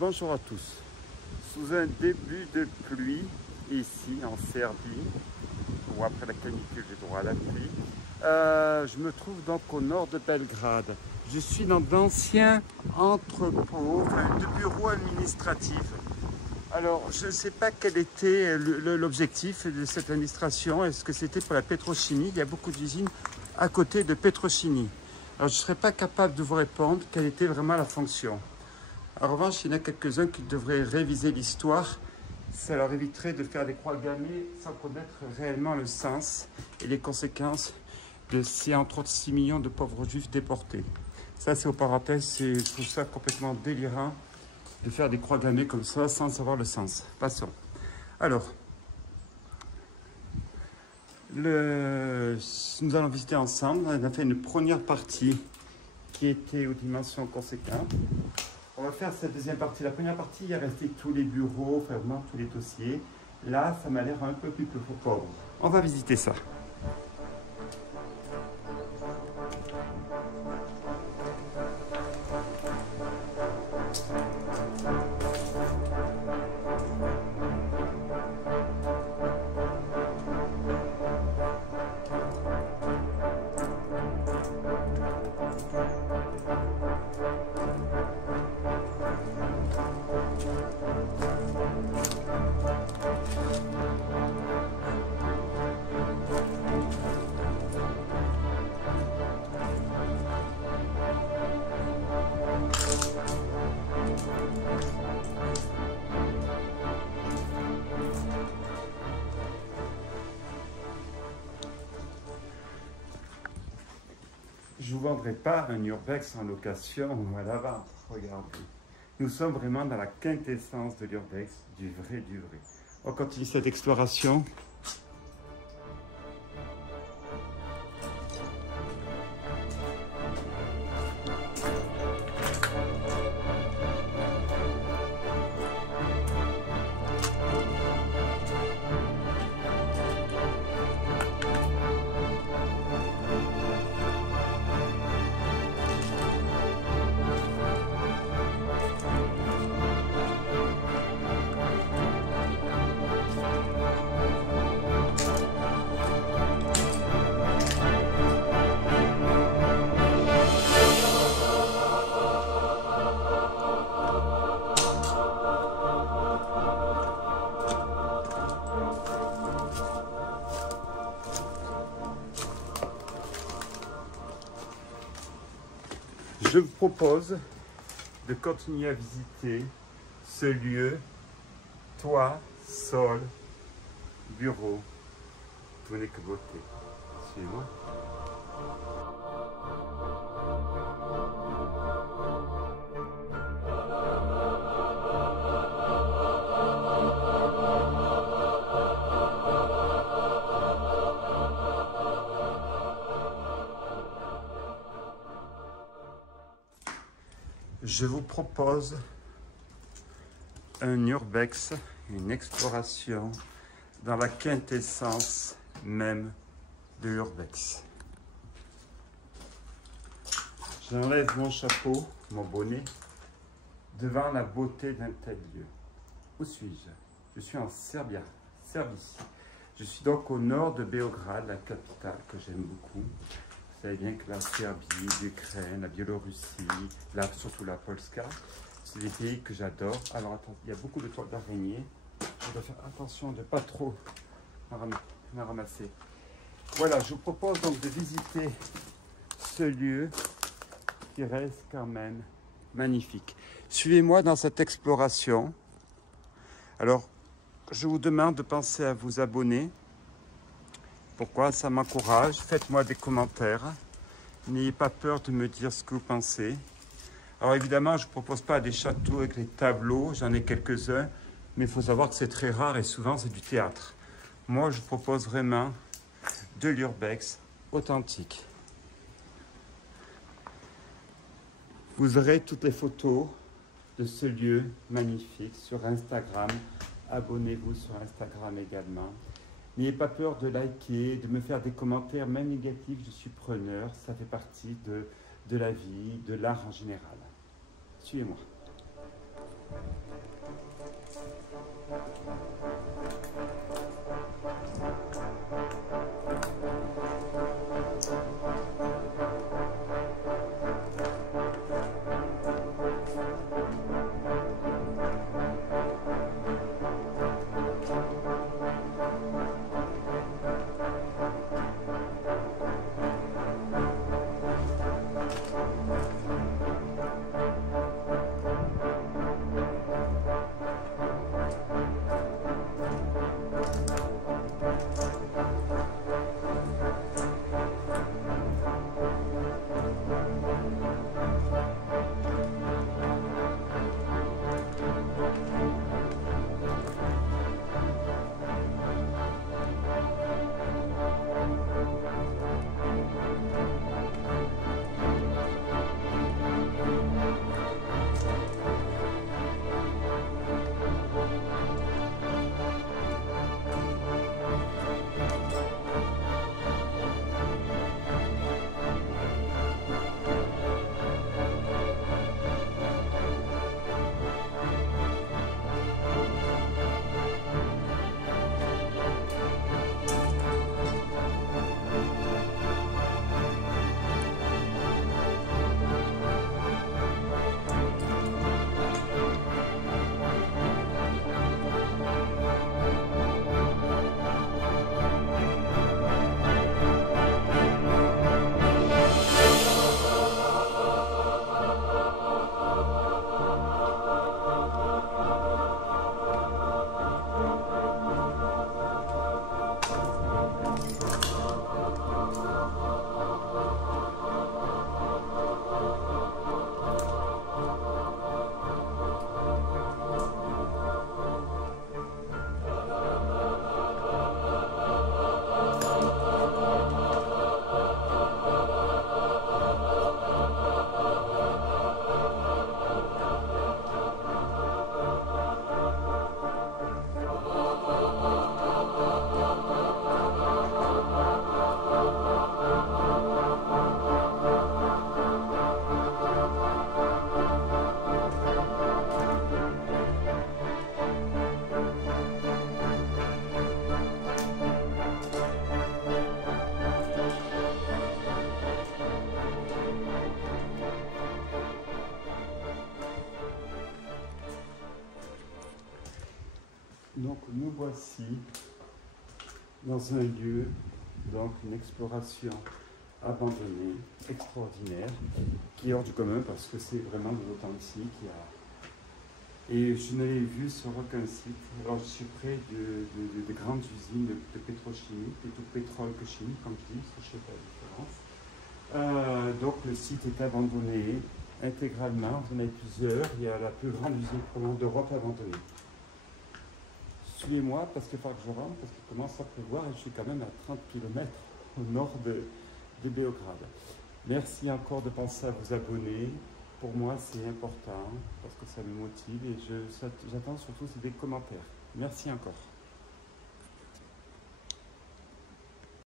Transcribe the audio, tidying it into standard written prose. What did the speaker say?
Bonjour à tous. Sous un début de pluie, ici en Serbie, ou après la canicule, j'ai droit à la pluie, je me trouve donc au nord de Belgrade. Je suis dans d'anciens entrepôts de bureaux administratifs. Alors, je ne sais pas quel était l'objectif de cette administration. Est-ce que c'était pour la pétrochimie? Il y a beaucoup d'usines à côté de pétrochimie. Alors, je ne serais pas capable de vous répondre quelle était vraiment la fonction. En revanche, il y en a quelques-uns qui devraient réviser l'histoire. Ça leur éviterait de faire des croix gammées sans connaître réellement le sens et les conséquences de ces, entre autres, 6 millions de pauvres juifs déportés. Ça, c'est au parenthèse, je trouve ça complètement délirant de faire des croix gammées comme ça sans savoir le sens. Passons. Alors, nous allons visiter ensemble. On a fait une première partie qui était aux dimensions conséquentes. On va faire cette deuxième partie. La première partie, il est resté tous les bureaux, vraiment tous les dossiers. Là, ça m'a l'air un peu plus pauvre. On va visiter ça. Je ne vous vendrai pas un urbex en location ou à la vente. Regardez. Nous sommes vraiment dans la quintessence de l'urbex, du vrai, du vrai. On continue cette exploration. Je vous propose de continuer à visiter ce lieu, toit, sol, bureau, tout n'est que beauté. Suivez-moi. Je vous propose un urbex, une exploration dans la quintessence même de l'urbex. J'enlève mon chapeau, mon bonnet, devant la beauté d'un tel lieu. Où suis-je? Je suis en Serbie. Je suis donc au nord de Beograd, la capitale que j'aime beaucoup. Vous savez bien que la Serbie, l'Ukraine, la Biélorussie, surtout la Polska, c'est des pays que j'adore. Alors attends, il y a beaucoup de toiles d'araignée. Je dois faire attention de ne pas trop m'en ramasser. Voilà, je vous propose donc de visiter ce lieu qui reste quand même magnifique. Suivez-moi dans cette exploration. Alors, je vous demande de penser à vous abonner. Pourquoi? Ça m'encourage. Faites-moi des commentaires. N'ayez pas peur de me dire ce que vous pensez. Alors évidemment, je ne propose pas des châteaux avec les tableaux. J'en ai quelques-uns. Mais il faut savoir que c'est très rare et souvent c'est du théâtre. Moi, je propose vraiment de l'urbex authentique. Vous aurez toutes les photos de ce lieu magnifique sur Instagram. Abonnez-vous sur Instagram également. N'ayez pas peur de liker, de me faire des commentaires, même négatifs, je suis preneur. Ça fait partie de la vie, de l'art en général. Suivez-moi. Donc nous voici dans un lieu, donc une exploration abandonnée, extraordinaire, qui est hors du commun parce que c'est vraiment de l'authentique. Et je n'avais vu sur aucun site. Alors je suis près de grandes usines de pétrochimie, plutôt pétrole que chimie, comme je dis, parce que je ne sais pas la différence. Donc le site est abandonné intégralement, vous en avez plusieurs. Il y a la plus grande usine probablement d'Europe abandonnée. Suivez-moi parce qu'il faut que je rentre, parce qu'il commence à pleuvoir et je suis quand même à 30 km au nord de Beograd. Merci encore de penser à vous abonner. Pour moi, c'est important parce que ça me motive et j'attends surtout des commentaires. Merci encore.